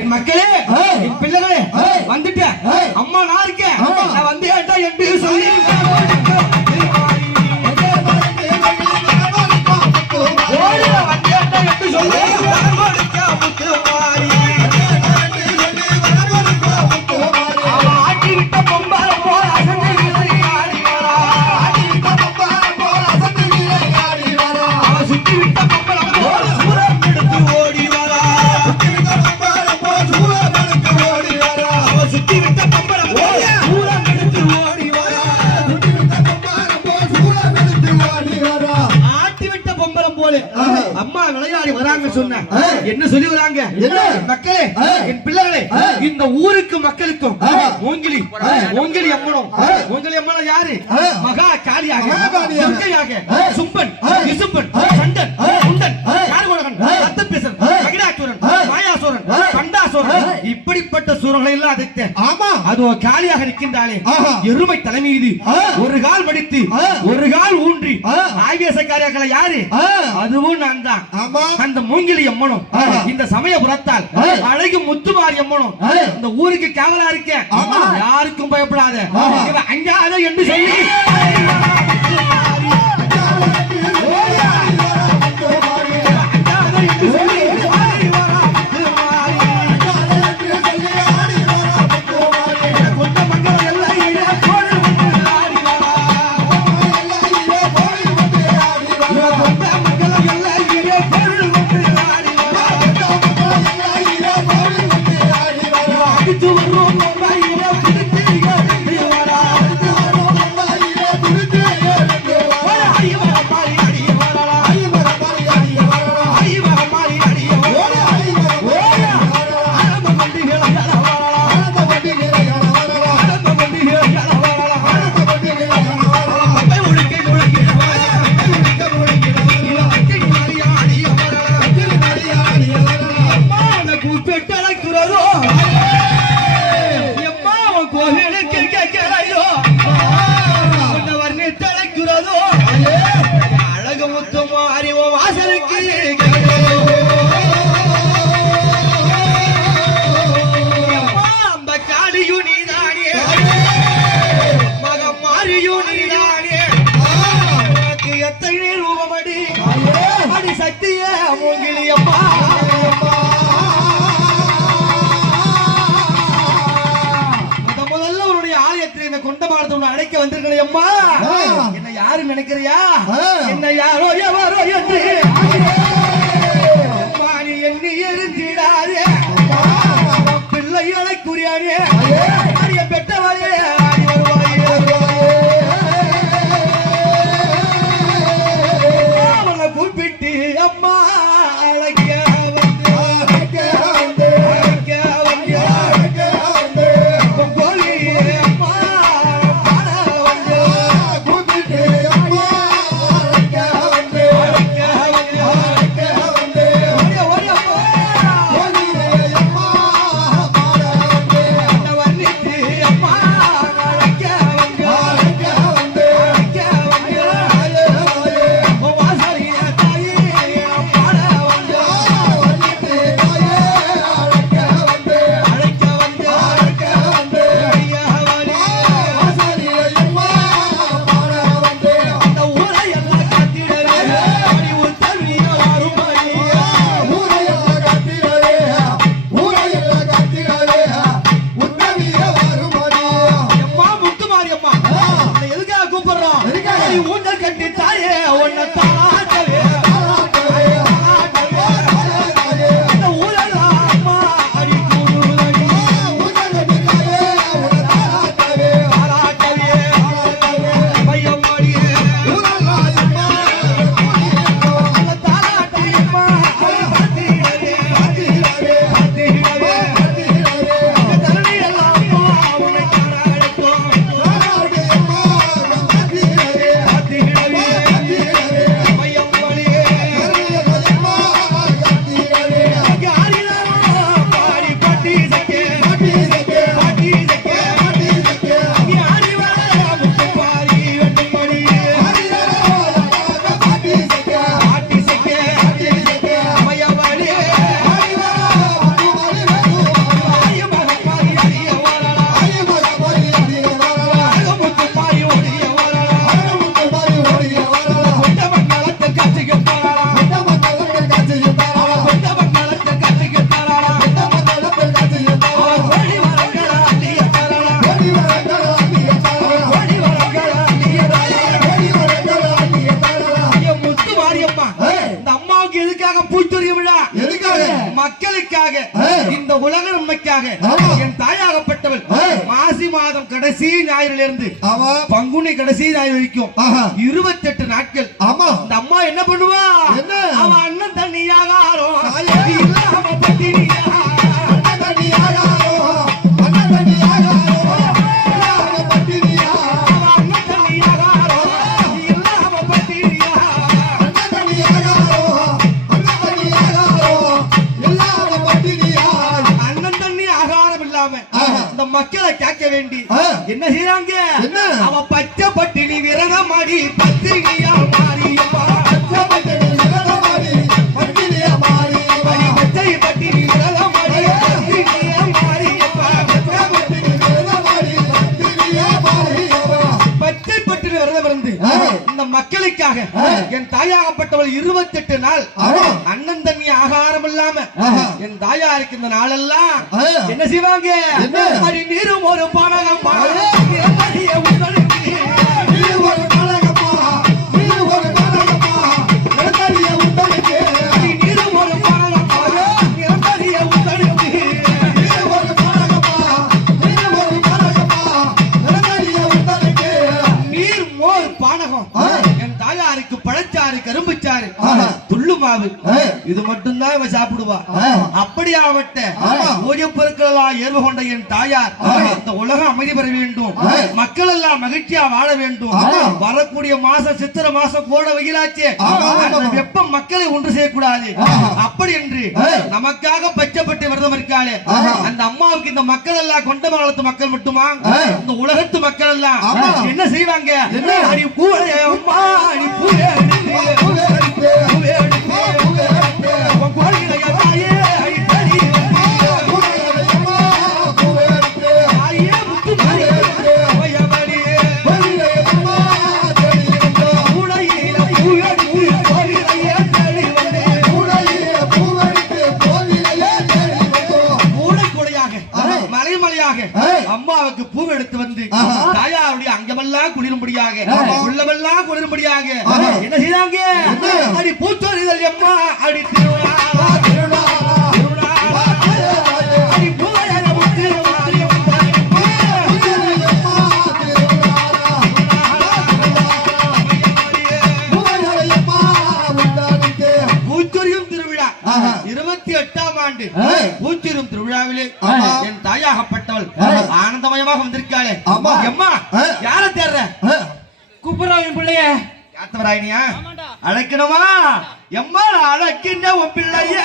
என் மக்களே, என் பிள்ளைகளே வந்துட்டேன். அம்மா நான் இருக்கேன். நான் வந்து கேட்டா எப்படி சொல்லி அம்மா விளையாடி வராங்க சொன்ன என்ன சொல்லி வராங்க மக்களே, என் பிள்ளைகளே, இந்த ஊருக்கு மக்களுக்கும் மூங்கிலி அம்மனும் மூங்கிலி அம்மன் யாரு? மகா காளியாக, துர்க்கையாக, சும்பன், விசும்பன், சண்டன், குண்டன், கார்கோடகன், ரத்தபீசன், மகிடாசுரன், மாயாசுரன், கண்டாசுரன், இப்படிப்பட்ட சூரங்களை எல்லாம் அதைத்தேன். அது காளியாக இருக்கின்றாலே எருமை தலைமீது ஒரு கால் மடித்து ஒரு கால் ஊன்றி ஆவேசக்காரியாக்களை யாரு? அதுவும் நான் தான். அந்த மூங்கிலி அம்மனும் இந்த சமயபுரத்தால் அழகு முத்துமாரி அம்மனும் இந்த ஊருக்கு காவலா இருக்கேன். யாருக்கும் பயப்படாத, அஞ்சாத என்று சொல்லி அழைக்க வந்திருக்கேன். அம்மா என்ன யாரு நினைக்கிறியா? என்ன யாரோ எவரோ என்று நீ எண்ணி எரிஞ்சிடாதே, பிள்ளைகளை குறியானே பெற்றவாயே அவனை கூப்பிட்டு அம்மா அழைக்க இந்த உலக நன்மைக்காக என் தாயாகப்பட்டவள் மாசி மாதம் கடைசி ஞாயிறிலிருந்து பங்குனி கடைசி ஞாயிறு வரைக்கும் 28 நாட்கள் இந்த அம்மா என்ன பண்ணுவா? அவன் அண்ணன் தண்ணியாக ஆறும் இல்லாம பட்டினியா மக்களை கேட்க வேண்டி என்ன செய்யறாங்க? அவ பச்சை பட்டினி விரதம் மாடி பத்திரிகையா மாறியப்பா பச்சை பட்டினி விரதம் மாடி பத்திரிகையா மாறியப்பா பச்சை பட்டினி விரதம் மாடி பத்திரிகையா மாறியப்பா பச்சை பட்டினி விரதம் மாடி பத்திரிகையா மாறியப்பா பச்சை பட்டினி விரதம் இருந்து இந்த மக்களுக்காக என் தாயாகப்பட்டவள் 28 நாள் அண்ணன் தண்ணி ஆகாரம் இல்லாம என் தாயாருக்கு இந்த நாளெல்லாம் என்ன செய்வாங்க? அடி நீரும் ஒரு பானகம்மா பழச்சாறு கரும்புச்சாறு துள்ளு மாவு இது மட்டும்தான் இவ சாப்பிடுவா. அப்படியாவட்ட ஓய்வு பொருட்களெல்லாம் ஏற்ப கொண்ட என் தாயார் இந்த உலகம் அமைதி பெற வேண்டும், மக்கள் எல்லாம் மகிழ்ச்சியா வாழ வேண்டும். வரக்கூடிய மாசம் சித்திரை மாசம் கோட வெயிலாச்சு, வெப்பம் மக்களை ஒன்று செய்யக்கூடாது. அப்படி என்று நமக்காக பச்சைப்பட்டு விரதம் இருக்காளே அந்த அம்மாவுக்கு இந்த மக்கள் எல்லாம் கொண்ட மாநிலத்து மக்கள் மட்டுமா இந்த உலகத்து மக்கள் எல்லாம் என்ன செய்வாங்க? அடி பூவே அம்மா அடி பூவே அம்மாவுக்கு பூ எடுத்து வந்து தாயாருடைய அங்கமெல்லாம் குளிரும்படியாக உள்ளமெல்லாம் குளிரும்படியாக என்ன செய்தாங்க? அடி பூச்சொரிதல் அம்மா அடி திருவிழா அடி பூச்சொரியும் திருவிழா 28ஆம் ஆண்டு பூச்சொரியும் திருவிழாவிலே என் தாயாகப்பட்டவள் ஆனந்தமயமாக வந்திருக்காளே. அம்மா யார தேர்ற? குப்புராவின் பிள்ளைய யாத்தவராயினியா அழைக்கணுமா? எம்மா அழைக்கின்ற உன் பிள்ளைய